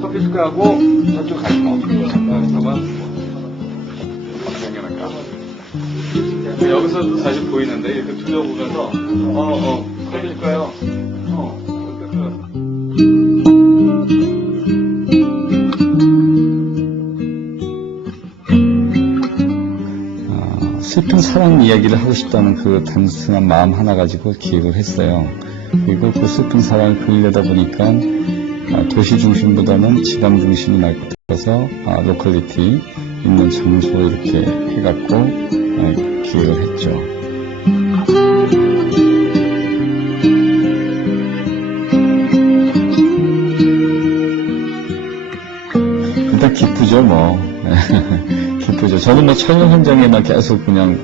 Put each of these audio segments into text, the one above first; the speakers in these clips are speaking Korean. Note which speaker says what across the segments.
Speaker 1: 커피 줄까 하고 저쪽 가시고. 어? 여기서도 사실 보이는데 이렇게 둘러보면서 어, 어, 커피 줄까요? 어, 어떡해.
Speaker 2: 어, 슬픈 사랑 이야기를 하고 싶다는 그 단순한 마음 하나 가지고 기획을 했어요. 그리고 그 슬픈 사랑을 그리려다 보니까 아, 도시 중심보다는 지방 중심이 날 것 같아서 아, 로컬리티 있는 장소로 이렇게 해갖고 아, 기획을 했죠. 일단 기쁘죠, 뭐. 기쁘죠. 저는 뭐 촬영 현장에만 계속 그냥,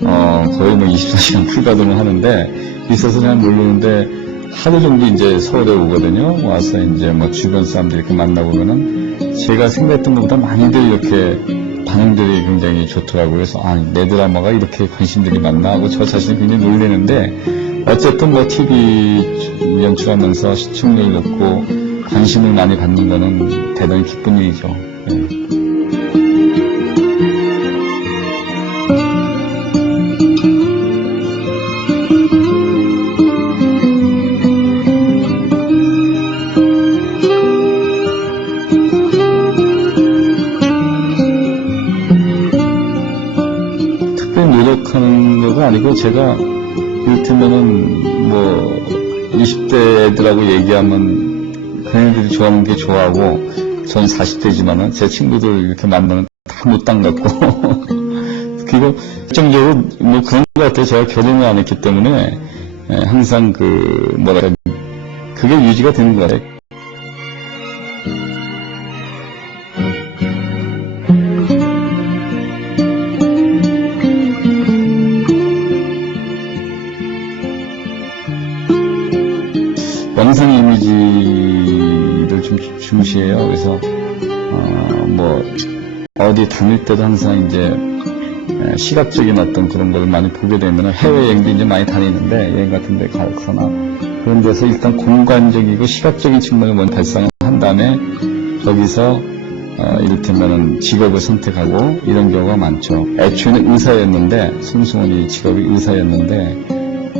Speaker 2: 어, 거의 뭐 24시간 풀가동을 하는데, 있어서 잘 모르는데, 하루 정도 이제 서울에 오거든요. 와서 이제 뭐 주변 사람들 이렇게 만나보면은, 제가 생각했던 것보다 많이들 이렇게 반응들이 굉장히 좋더라고요. 그래서, 아, 내 드라마가 이렇게 관심들이 많나 하고 저 자신이 굉장히 놀라는데, 어쨌든 뭐 TV 연출하면서 시청률 높고, 관심을 많이 받는 거는 대단히 기쁜 일이죠. 예. 특별히 노력하는 것은 아니고 제가 이를테면은 뭐 20대 애들하고 얘기하면 그네들이 좋아하는 게 좋아하고 전 40대지만은 제 친구들 이렇게 만나면 다 못당 같고 그리고 결정적으로 뭐 그런 것 같아요. 제가 결혼을 안 했기 때문에 예, 항상 그 뭐랄까 그게 유지가 되는 것 같아요. 영상 이미지를 좀 중시해요. 그래서 어, 뭐 어디 다닐 때도 항상 이제 에, 시각적인 어떤 그런 걸 많이 보게 되면 해외여행도 이제 많이 다니는데 여행 같은 데 가거나 그런 데서 일단 공간적이고 시각적인 측면을 먼저 발상을 한 다음에 거기서 어, 이를테면은 직업을 선택하고 이런 경우가 많죠. 애초에는 의사였는데 손승원이 직업이 의사였는데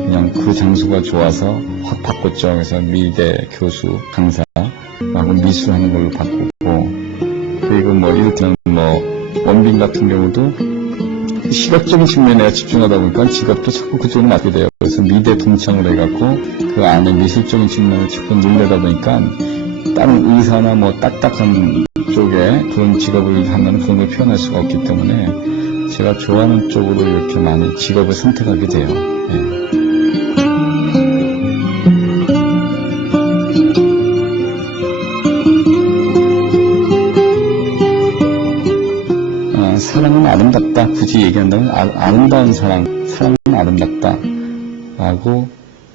Speaker 2: 그냥 그 장소가 좋아서 확 바꿨죠. 그래서 미대 교수, 강사하고 미술하는 걸로 바꾸고 그리고 뭐 이를테면 뭐 원빈 같은 경우도 시각적인 측면에 집중하다 보니까 직업도 자꾸 그쪽으로 맞게 돼요. 그래서 미대 동창을 해갖고 그 안에 미술적인 측면을 자꾸 늘려다 보니까 다른 의사나 뭐 딱딱한 쪽에 그런 직업을 하면 그런 걸 표현할 수가 없기 때문에 제가 좋아하는 쪽으로 이렇게 많이 직업을 선택하게 돼요. 예. 아름답다. 굳이 얘기한다면 아, 름다운 사랑, 사랑은 아름답다. 라고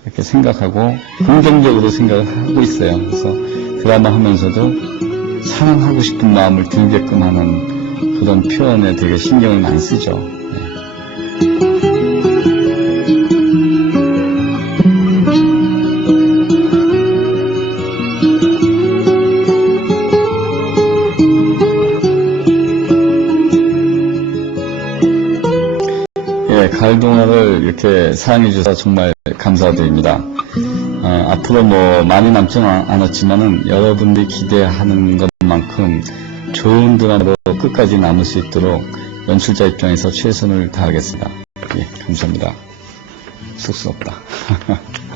Speaker 2: 이렇게 생각하고 긍정적으로 생각을 하고 있어요. 그래서 드라마 하면서도 사랑하고 싶은 마음을 들게끔 하는 그런 표현에 되게 신경을 많이 쓰죠. 예, 가을 동화를 이렇게 사랑해 주셔서 정말 감사드립니다. 어, 앞으로 뭐 많이 남지는 않- 않았지만은 여러분들이 기대하는 것만큼 좋은 드라마로 끝까지 남을 수 있도록 연출자 입장에서 최선을 다하겠습니다. 예, 감사합니다. 쑥스럽다.